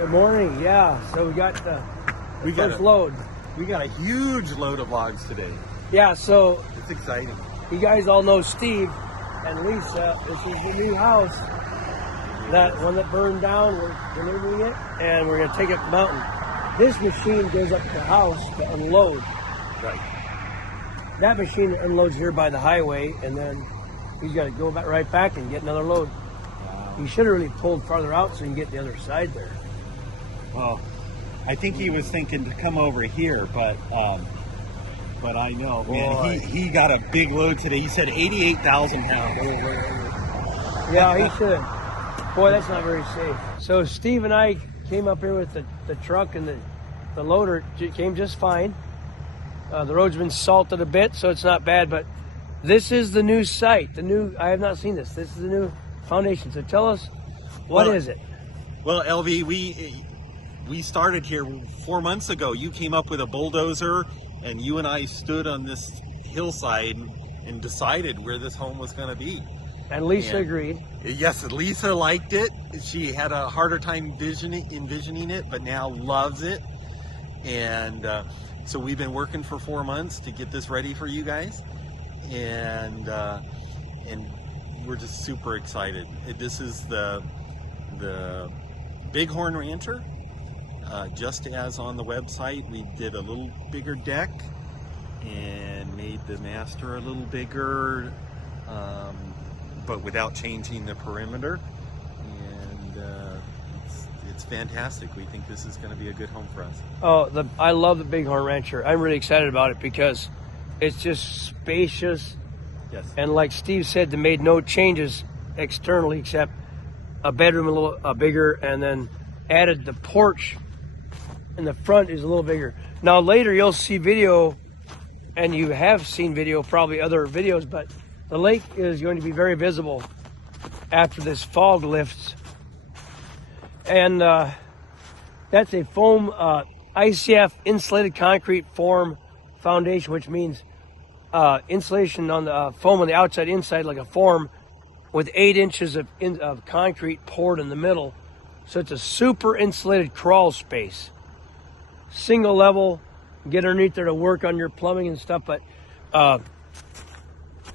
Good morning. Yeah, so we got the first load. We got a huge load of logs today. Yeah, so It's exciting. you guys all know Steve and Lisa. This is the new house. That one that burned down, we're delivering it, and we're going to take it up the mountain. This machine goes up to the house to unload. Right. That machine unloads here by the highway, and then he's got to go back right back and get another load. He should have really pulled farther out so you can get the other side there. Well, I think he was thinking to come over here, but I know, man, he got a big load today. He said 88,000 pounds. Yeah, he should. Boy, that's not very safe. So Steve and I came up here with the truck, and the loader came just fine. The road's been salted a bit, so it's not bad, but this is the new site. I have not seen this. This is the new foundation. So tell us, what is it? Well, Elvie, we started here 4 months ago. You came up with a bulldozer, and you and I stood on this hillside and decided where this home was going to be. And Lisa agreed. Yes, Lisa liked it. She had a harder time envisioning it, but now loves it. And so we've been working for 4 months to get this ready for you guys. And we're just super excited. This is the Bighorn Rancher. Just as on the website, we did a little bigger deck and made the master a little bigger, but without changing the perimeter. And it's fantastic. We think this is going to be a good home for us. Oh, I love the Bighorn Rancher. I'm really excited about it because it's just spacious. Yes. And like Steve said, they made no changes externally except a bedroom a little bigger, and then added the porch in the front is a little bigger. Now later you'll see video, and you have seen video, probably other videos, but the lake is going to be very visible after this fog lifts. And that's a foam ICF insulated concrete form foundation, which means insulation on the foam on the outside, inside like a form, with 8 inches of concrete poured in the middle. So it's a super insulated crawl space. Single level, get underneath there to work on your plumbing and stuff. But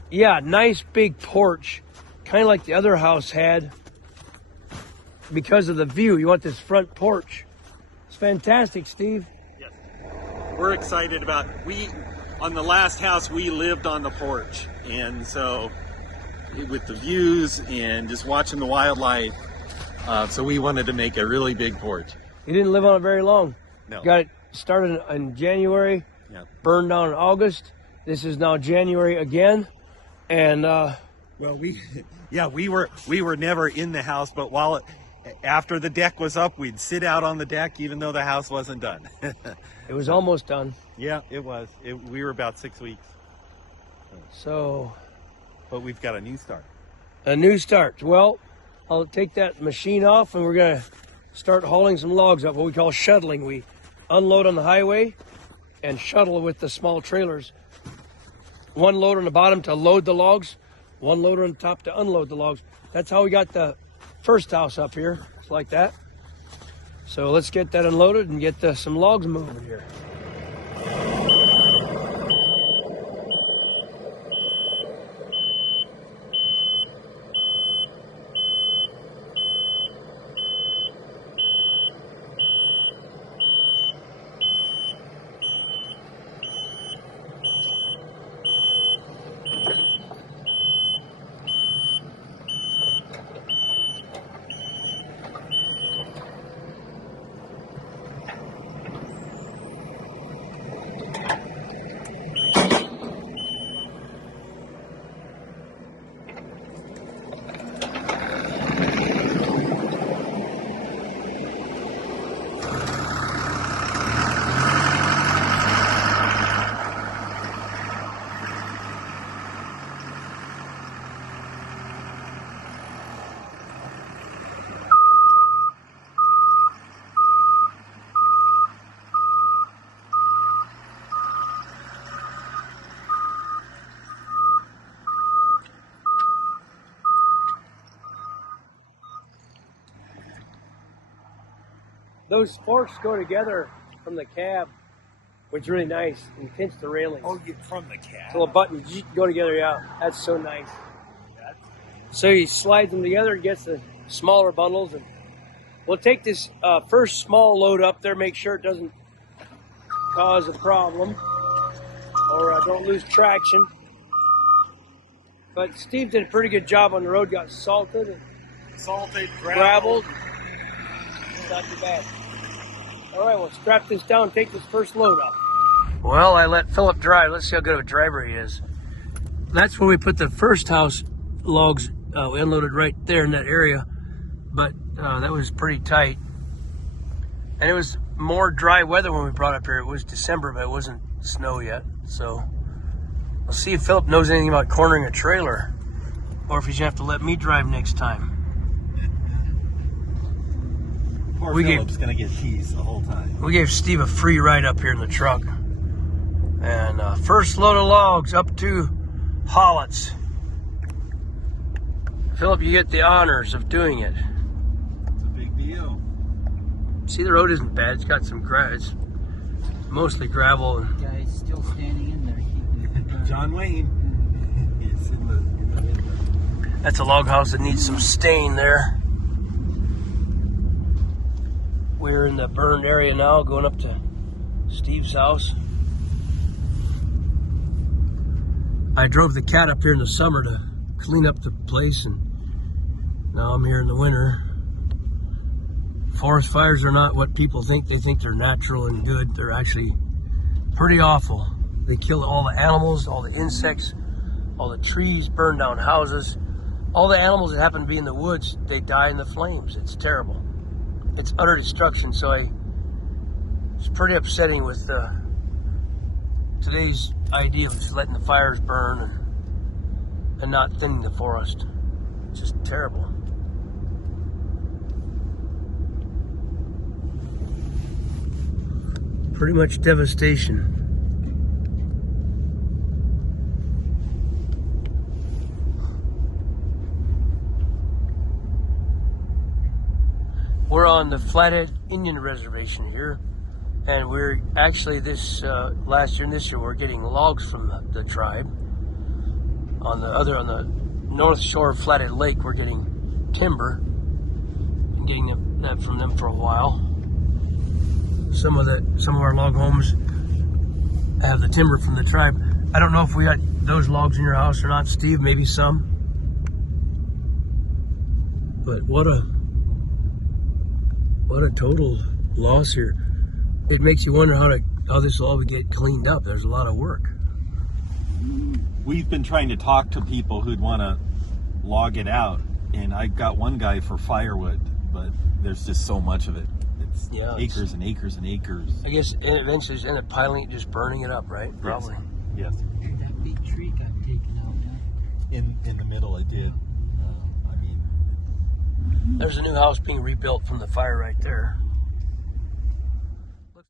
yeah, nice big porch, kind of like the other house had. Because of the view, you want this front porch. It's fantastic, Steve. Yes. We're excited about on the last house, we lived on the porch. And so with the views and just watching the wildlife, so we wanted to make a really big porch. You didn't live on it very long. No. Got it started in January, burned down in August. This is now January again. And well, we were never in the house, but after the deck was up, we'd sit out on the deck even though the house wasn't done. It was almost done. Yeah, it was. We were about 6 weeks. So, but we've got a new start. A new start. Well, I'll take that machine off, and we're going to start hauling some logs up, what we call shuttling. We unload on the highway and shuttle with the small trailers. One load on the bottom to load the logs, one loader on the top to unload the logs. That's how we got the first house up here. It's like that. So let's get that unloaded and get some logs moving here. those forks go together from the cab, which is really nice, and pinch the railings. Oh, you from the cab? Little button, go together, yeah. That's so nice. So he slides them together and gets the smaller bundles. And we'll take this first small load up there, make sure it doesn't cause a problem or don't lose traction. But Steve did a pretty good job on the road, got salted and graveled. Not too bad. All right, we'll strap this down and take this first load up. Well, I let Philip drive. Let's see how good of a driver he is. That's where we put the first house logs. We unloaded right there in that area, but that was pretty tight. And it was more dry weather when we brought up here. It was December, but it wasn't snow yet. So we'll see if Philip knows anything about cornering a trailer, or if he's gonna have to let me drive next time. Poor Philip's gonna get teased the whole time. We gave Steve a free ride up here in the truck. And first load of logs up to Hollet's. Philip, you get the honors of doing it. It's a big deal. See, the road isn't bad. It's got some it's mostly gravel. And Guy's still standing in there. Keeping John Wayne. He's in the that's a log house that needs some stain there. We're in the burned area now, going up to Steve's house. I drove the cat up here in the summer to clean up the place, and now I'm here in the winter. Forest fires are not what people think. They think they're natural and good. They're actually pretty awful. They kill all the animals, all the insects, all the trees, burn down houses. All the animals that happen to be in the woods, they die in the flames. It's terrible. It's utter destruction. So it's pretty upsetting with today's idea of just letting the fires burn and not thinning the forest. It's just terrible. Pretty much devastation. We're on the Flathead Indian Reservation here, and we're actually last year and this year we're getting logs from the tribe. On the north shore of Flathead Lake, we're getting timber. Been getting that from them for a while. Some of our log homes have the timber from the tribe. I don't know if we got those logs in your house or not, Steve. Maybe some. But what a total loss here. It makes you wonder how this will all get cleaned up. There's a lot of work. We've been trying to talk to people who'd want to log it out, and I got one guy for firewood, but there's just so much of it. It's acres and acres and acres. I guess eventually just end up piling it, just burning it up, right? Probably. Yes. that big tree got taken out now. In the middle, it did. There's a new house being rebuilt from the fire right there.